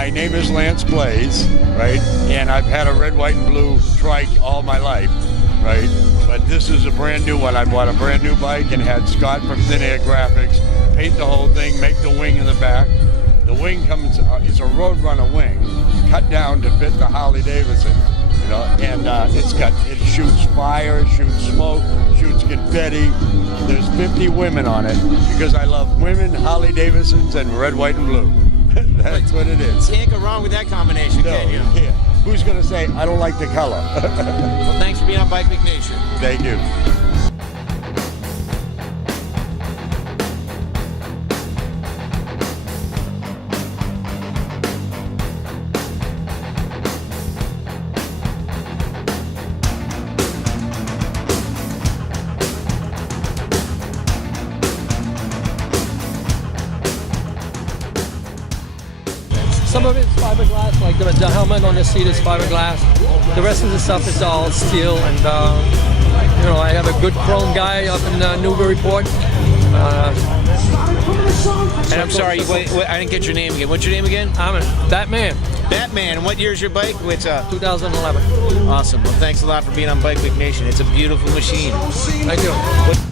My name is Lance Blaze, right? And I've had a red, white, and blue trike all my life, right? But this is a brand new one. I bought a brand new bike and had Scott from Thin Air Graphics paint the whole thing, make the wing in the back. The wing comes, it's a Roadrunner wing, cut down to fit the Harley Davidson, you know, and it shoots fire, shoots smoke, shoots confetti. There's 50 women on it because I love women, Harley Davidsons, and red, white, and blue. That's what it is. You can't go wrong with that combination, No, can you? you can't. Who's going to say, I don't like the color? Well, thanks for being on Bike Week Nation. Thank you. Some of it's fiberglass, like the helmet on the seat is fiberglass. The rest of the stuff is all steel, and you know, I have a good chrome guy up in Newburyport. And I'm sorry, I didn't get your name again. What's your name again? I'm a Batman. Batman. And what year's your bike? It's 2011. Awesome. Well, thanks a lot for being on Bike Week Nation. It's a beautiful machine. Thank you.